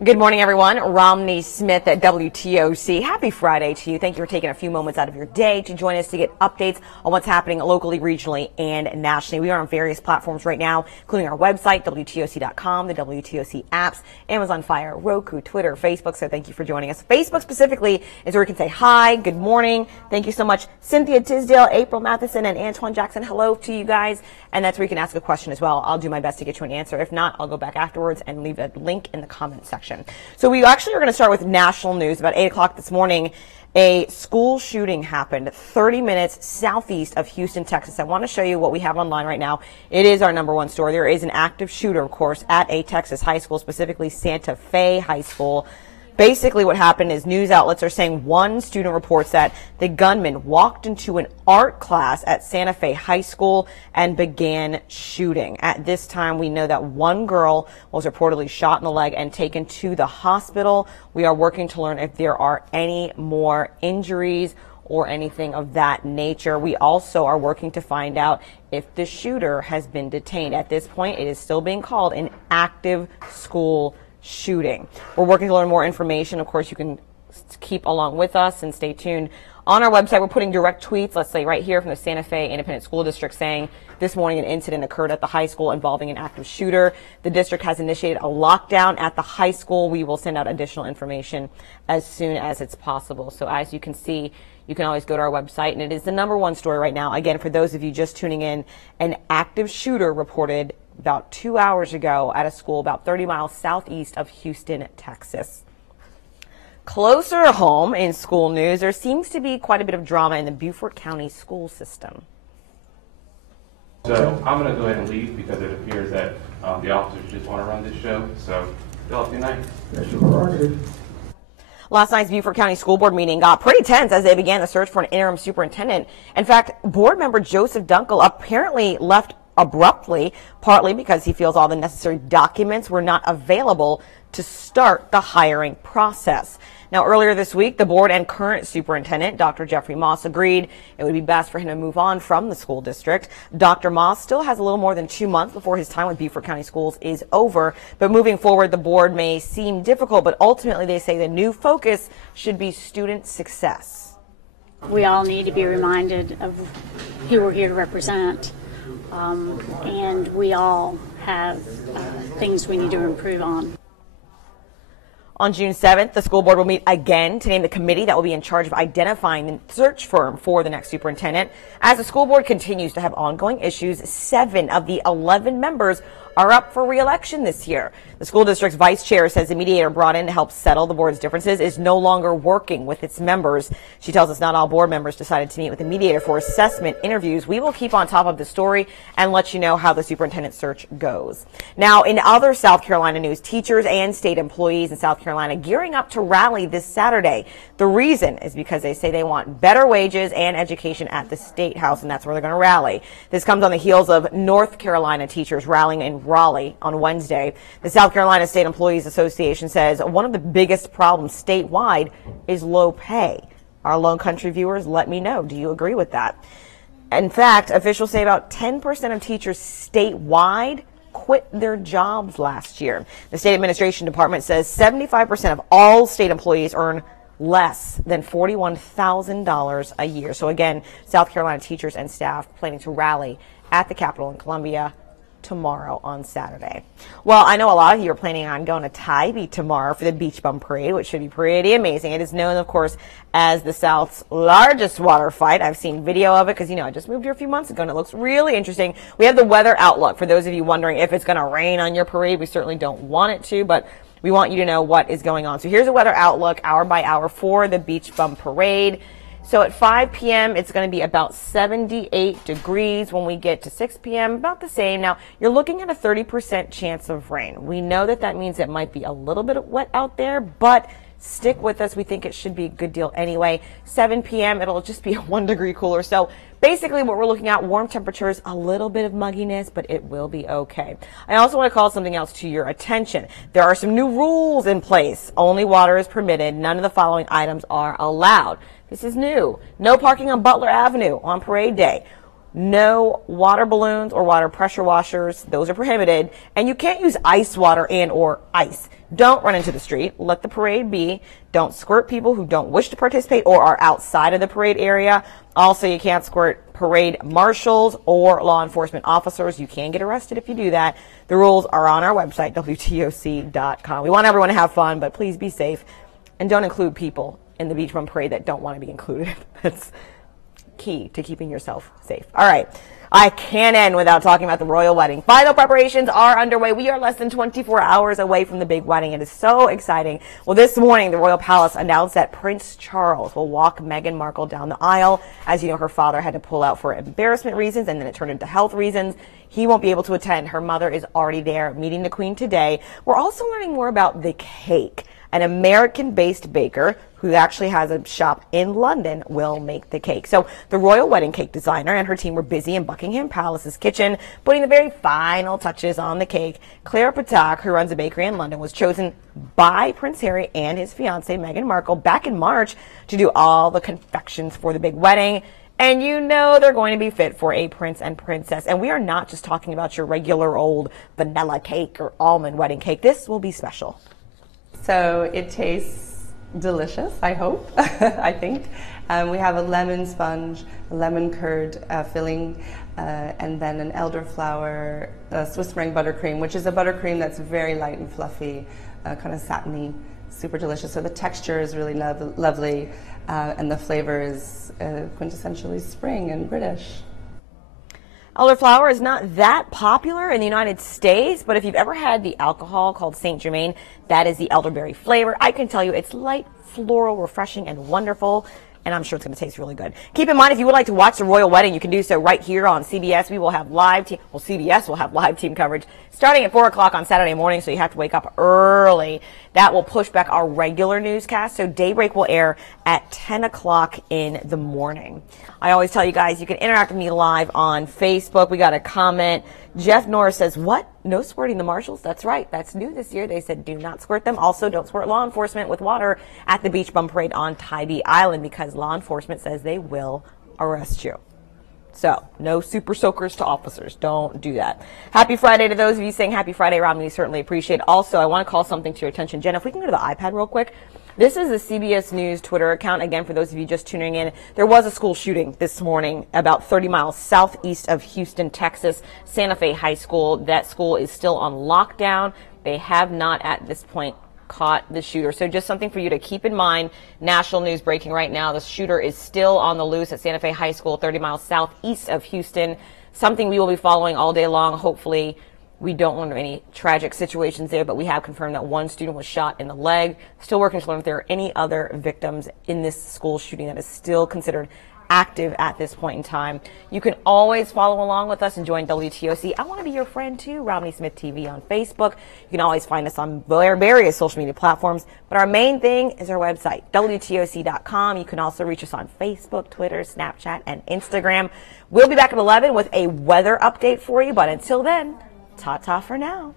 Good morning, everyone. Romney Smith at WTOC. Happy Friday to you. Thank you for taking a few moments out of your day to join us to get updates on what's happening locally, regionally, and nationally. We are on various platforms right now, including our website, WTOC.com, the WTOC apps, Amazon Fire, Roku, Twitter, Facebook. So thank you for joining us. Facebook specifically is where you can say hi, good morning. Thank you so much, Cynthia Tisdale, April Matheson, and Antoine Jackson. Hello to you guys. And that's where you can ask a question as well. I'll do my best to get you an answer. If not, I'll go back afterwards and leave a link in the comments section. So we actually are going to start with national news. About 8 o'clock this morning, a school shooting happened 30 minutes southeast of Houston, Texas. I want to show you what we have online right now. It is our #1 story. There is an active shooter, of course, at a Texas high school, specifically Santa Fe High School. Basically what happened is news outlets are saying one student reports that the gunman walked into an art class at Santa Fe High School and began shooting. At this time, we know that one girl was reportedly shot in the leg and taken to the hospital. We are working to learn if there are any more injuries or anything of that nature. We also are working to find out if the shooter has been detained. At this point, it is still being called an active school shooting. We're working to learn more information. Of course, you can keep along with us and stay tuned. On our website, we're putting direct tweets, let's say right here from the Santa Fe Independent School District, saying this morning an incident occurred at the high school involving an active shooter. The district has initiated a lockdown at the high school. We will send out additional information as soon as it's possible. So as you can see, you can always go to our website, and it is the #1 story right now. Again, for those of you just tuning in, an active shooter reported about 2 hours ago at a school about 30 miles southeast of Houston, Texas. Closer to home in school news, there seems to be quite a bit of drama in the Beaufort County school system. So I'm going to go ahead and leave because it appears that the officers just want to run this show. So, y'all have a good night. That's your prerogative. Last night's Beaufort County School Board meeting got pretty tense as they began the search for an interim superintendent. In fact, board member Joseph Dunkel apparently left abruptly, partly because he feels all the necessary documents were not available to start the hiring process. Now, earlier this week, the board and current superintendent, Dr. Jeffrey Moss, agreed it would be best for him to move on from the school district. Dr. Moss still has a little more than 2 months before his time with Beaufort County Schools is over. But moving forward, the board may seem difficult, but ultimately they say the new focus should be student success. We all need to be reminded of who we're here to represent. And we all have things we need to improve on. On June 7th, the school board will meet again to name the committee that will be in charge of identifying the search firm for the next superintendent. As the school board continues to have ongoing issues, 7 of the 11 members are up for re-election this year. The school district's vice chair says the mediator brought in to help settle the board's differences is no longer working with its members. She tells us not all board members decided to meet with the mediator for assessment interviews. We will keep on top of the story and let you know how the superintendent search goes. Now, in other South Carolina news, teachers and state employees in South Carolina gearing up to rally this Saturday. The reason is because they say they want better wages and education at the State House, and that's where they're going to rally. This comes on the heels of North Carolina teachers rallying in Raleigh on Wednesday. The South Carolina State Employees Association says one of the biggest problems statewide is low pay. Our Lone Country viewers, let me know. Do you agree with that? In fact, officials say about 10% of teachers statewide quit their jobs last year. The state administration department says 75% of all state employees earn less than $41,000 a year. So again, South Carolina teachers and staff planning to rally at the Capitol in Columbia tomorrow on Saturday. Well, I know a lot of you are planning on going to Tybee tomorrow for the Beach Bum Parade, which should be pretty amazing. It is known, of course, as the South's largest water fight. I've seen video of it because, you know, I just moved here a few months ago and it looks really interesting. We have the weather outlook for those of you wondering if it's going to rain on your parade. We certainly don't want it to, but we want you to know what is going on. So here's a weather outlook hour by hour for the Beach Bum Parade. So at 5 p.m., it's going to be about 78 degrees. When we get to 6 p.m., about the same. Now, you're looking at a 30% chance of rain. We know that that means it might be a little bit wet out there, but stick with us. We think it should be a good deal anyway. 7 p.m., it'll just be 1 degree cooler. So basically what we're looking at, warm temperatures, a little bit of mugginess, but it will be okay. I also want to call something else to your attention. There are some new rules in place. Only water is permitted. None of the following items are allowed. This is new. No parking on Butler Avenue on parade day. No water balloons or water pressure washers. Those are prohibited. And you can't use ice water and or ice. Don't run into the street. Let the parade be. Don't squirt people who don't wish to participate or are outside of the parade area. Also, you can't squirt parade marshals or law enforcement officers. You can get arrested if you do that. The rules are on our website, WTOC.com. We want everyone to have fun, but please be safe. And don't include people in the Beach Bum Parade that don't want to be included. That's key to keeping yourself safe. All right. I can't end without talking about the royal wedding. Final preparations are underway. We are less than 24 hours away from the big wedding. It is so exciting. Well, this morning, the Royal Palace announced that Prince Charles will walk Meghan Markle down the aisle. As you know, her father had to pull out for embarrassment reasons, and then it turned into health reasons. He won't be able to attend. Her mother is already there meeting the Queen today. We're also learning more about the cake. An American-based baker who actually has a shop in London will make the cake. So the royal wedding cake designer and her team were busy in Buckingham Palace's kitchen, putting the very final touches on the cake. Claire Patak, who runs a bakery in London, was chosen by Prince Harry and his fiancée Meghan Markle back in March to do all the confections for the big wedding. And you know they're going to be fit for a prince and princess. And we are not just talking about your regular old vanilla cake or almond wedding cake. This will be special. So it tastes delicious, I hope, I think. We have a lemon sponge, a lemon curd filling, and then an elderflower Swiss meringue buttercream, which is a buttercream that's very light and fluffy, kind of satiny, super delicious. So the texture is really lovely, and the flavor is quintessentially spring and British. Elderflower is not that popular in the United States, but if you've ever had the alcohol called Saint Germain, that is the elderberry flavor. I can tell you it's light, floral, refreshing, and wonderful, and I'm sure it's going to taste really good. Keep in mind, if you would like to watch the royal wedding, you can do so right here on CBS. We will have CBS will have live team coverage starting at 4 o'clock on Saturday morning, so you have to wake up early. That will push back our regular newscast, so Daybreak will air at 10 o'clock in the morning. I always tell you guys, you can interact with me live on Facebook. We got a comment. Jeff Norris says, what? No squirting the marshals? That's right. That's new this year. They said do not squirt them. Also, don't squirt law enforcement with water at the Beach Bum Parade on Tybee Island because law enforcement says they will arrest you. So, no super soakers to officers. Don't do that. Happy Friday to those of you saying Happy Friday, Robin. We certainly appreciate it. Also, I want to call something to your attention. Jen, if we can go to the iPad real quick. This is the CBS News Twitter account. Again, for those of you just tuning in, there was a school shooting this morning about 30 miles southeast of Houston, Texas, Santa Fe High School. That school is still on lockdown. They have not at this point caught the shooter. So just something for you to keep in mind. National news breaking right now. The shooter is still on the loose at Santa Fe High School, 30 miles southeast of Houston. Something we will be following all day long. Hopefully, we don't want any tragic situations there, but we have confirmed that one student was shot in the leg. Still working to learn if there are any other victims in this school shooting that is still considered active at this point in time. You can always follow along with us and join WTOC. I want to be your friend too, Romney Smith TV on Facebook. You can always find us on various social media platforms, but our main thing is our website, WTOC.com. You can also reach us on Facebook, Twitter, Snapchat, and Instagram. We'll be back at 11 with a weather update for you, but until then, ta-ta for now.